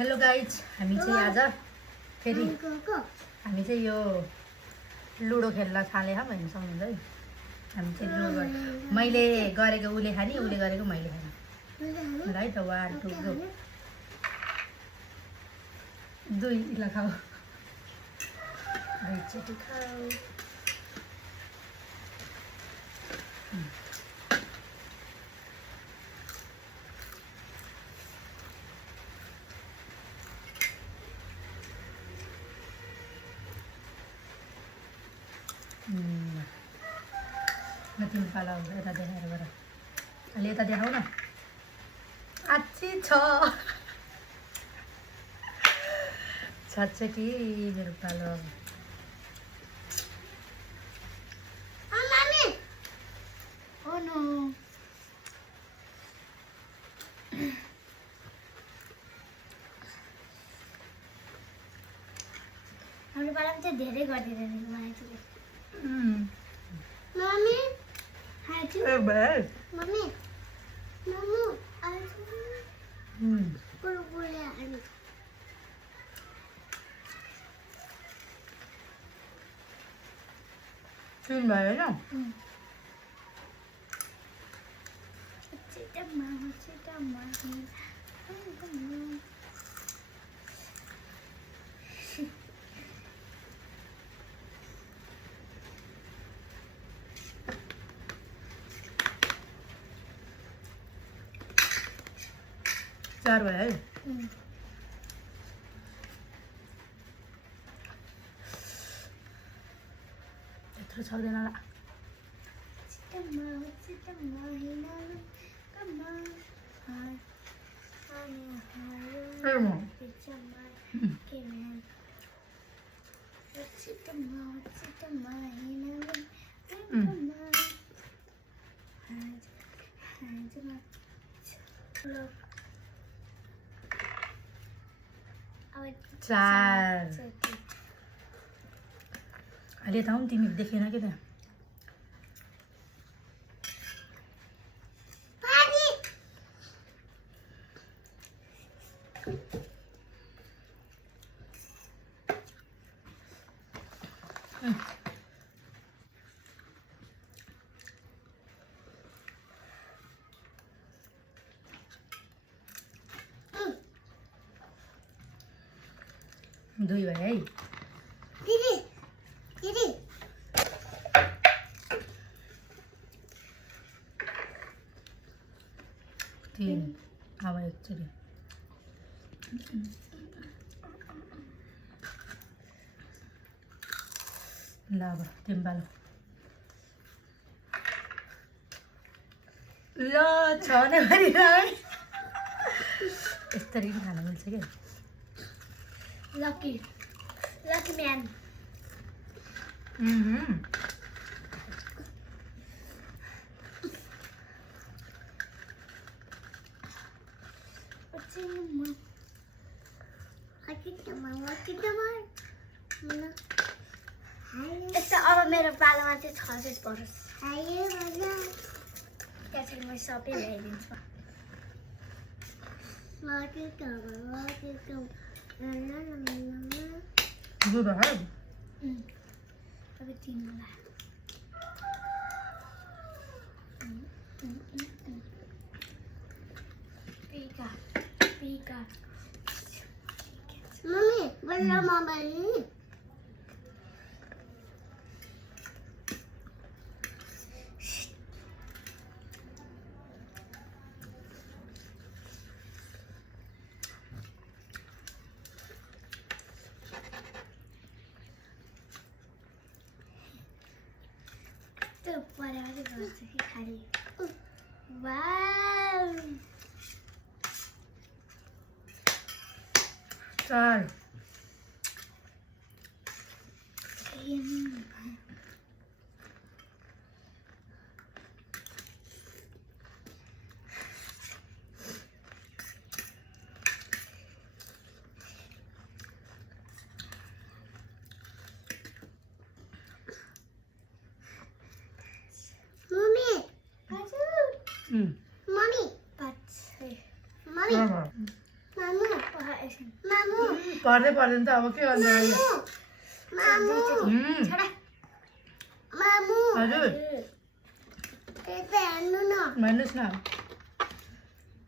Hello guys, हामी चाहिँ आज फेरि हामी चाहिँ यो लुडो खेल्न थाले हम होइन सक्नुहुन्छ है। हामी चाहिँ लुडो मैले गरेको उसले खाने, उसले गरेको मैले खाने है त। 1 2 गो 2 ल खाऊ, 2 चोटि खाऊ। तिमी पाला यता देखाएर गर, अहिले यता देखाऊ न। आच्छी छ कि मेरो पालो। हाम्रो पालामा चाहिँ धेरै गरिदिँदैन मलाई चाहिँ। मम्मी सुन भयो होइन। चार भयो है। यत्रो सक्दैन होला। चार अहिले त आउँ, तिमी देखेन कि त्यहाँ। दुई भयो है। दिदी दिदी तीन अब एकचोटि ल अब तिमी पालो। ल छ भने यसरी पनि खान मिल्छ क्या। Lucky man. It's अब मेरो पालामा चाहिँ 6 परोस्। त्यसरी म सबै ल्याइदिन्छु। Good ahead. Tapi tinggal. Pika. Mami, mana mama ini? Wow. चार Mommy. Mommy. Mommy. Mama. मामु पर्दै पर्दैन त अब के गर्नु अहिले? मामु छोडा। मामु हजुर यता हेर्नु न भन्नुहोस् न।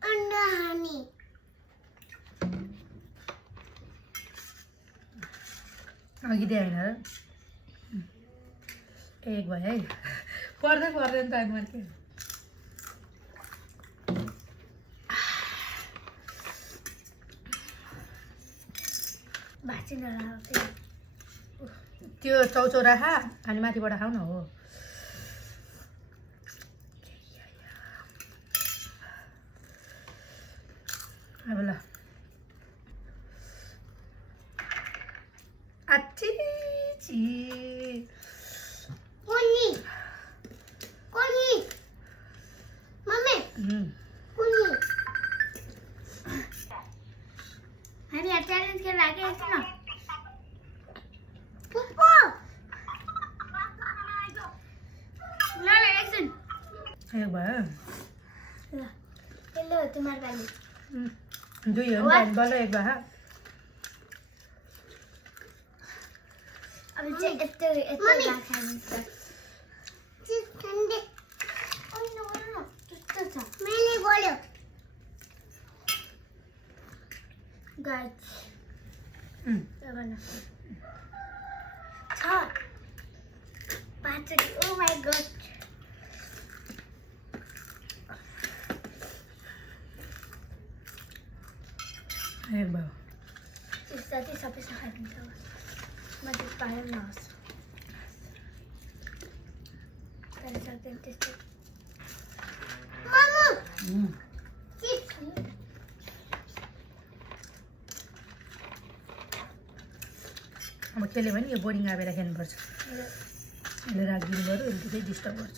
अन्डा हानी अघि दिए होइन र? एक भयो है। पर्दै पर्दैन त अनि के? भाँचिन त्यो चौचौरा खा अनि माथिबाट खाऊ न हो। अब ल आच्छी ची कोनी कोनी मम्मी कोनी हामी यहाँ च्यालेन्ज खेल राखेको छ न पुप्पो ल ल एकछिन एक भयो। ल हेलो तुम्हार बाली दुई हो नि त अनि बल्ल एक भयो। अब चाहिँ यस्तो यस्तो राखाइन्छ चिज ठन्डे अन्नु न त्यस्तो छ मैले बोल्यो गाइस छ पाँचवटी ओ माई गॉड एक भयो। त्यस्तो चाहिँ सबै सखाइदिन्छ म चाहिँ पाएर नहोस् तर सक्दैन त्यस्तो मामु अब खेल्यो भने यो बोर्डिङ आएर खेल्नुपर्छ। यसले राखिदिनु पऱ्यो, यसले चाहिँ डिस्टर्ब गर्छ।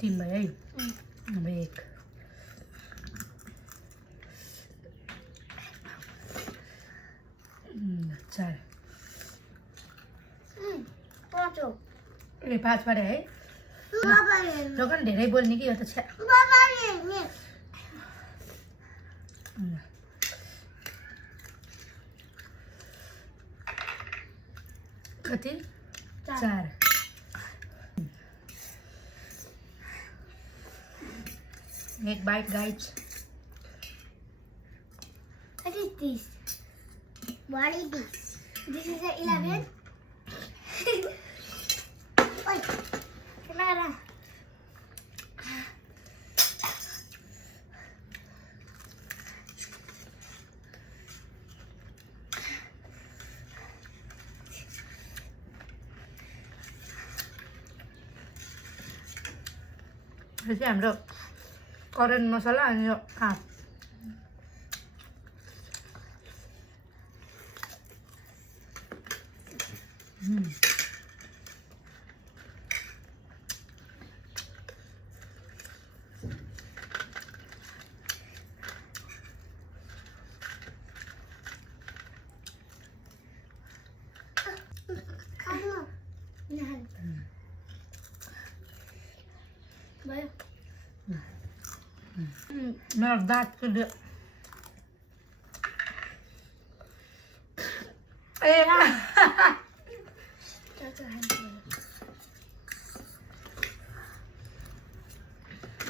तिन भयो है। अब एक चार पाँच हो ए पाँच पऱ्यो है। दोकान धेरै बोल्ने कि यो त छ्या। कति? चार। एक bite guides. What is this? What is this? This is a 11. Oi, kenapa? यो चाहिँ हाम्रो करेन्ट मसला अनि यो आँप। मेरो दाँत कुल्यो। ए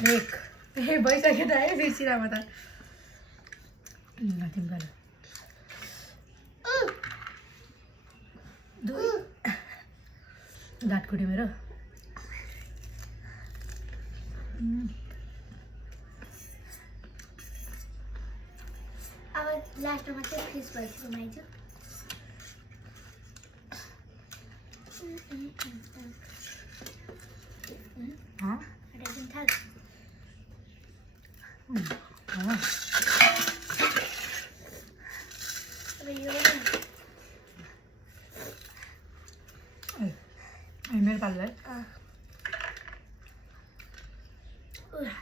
एक ए भइसक्यो त है बिर्सिरामा त। तिम्रो दुई दाँत कुट्यो मेरो। अब लास्टमा चाहिँ फ्रिज भइसक्यो माइजू हटाइदिनु थाल अब यो मेरो पालो है।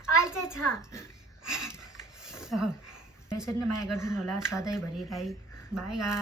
अहिले चाहिँ छ यसरी नै माया गरिदिनु होला सधैँभरिलाई। बाई गा।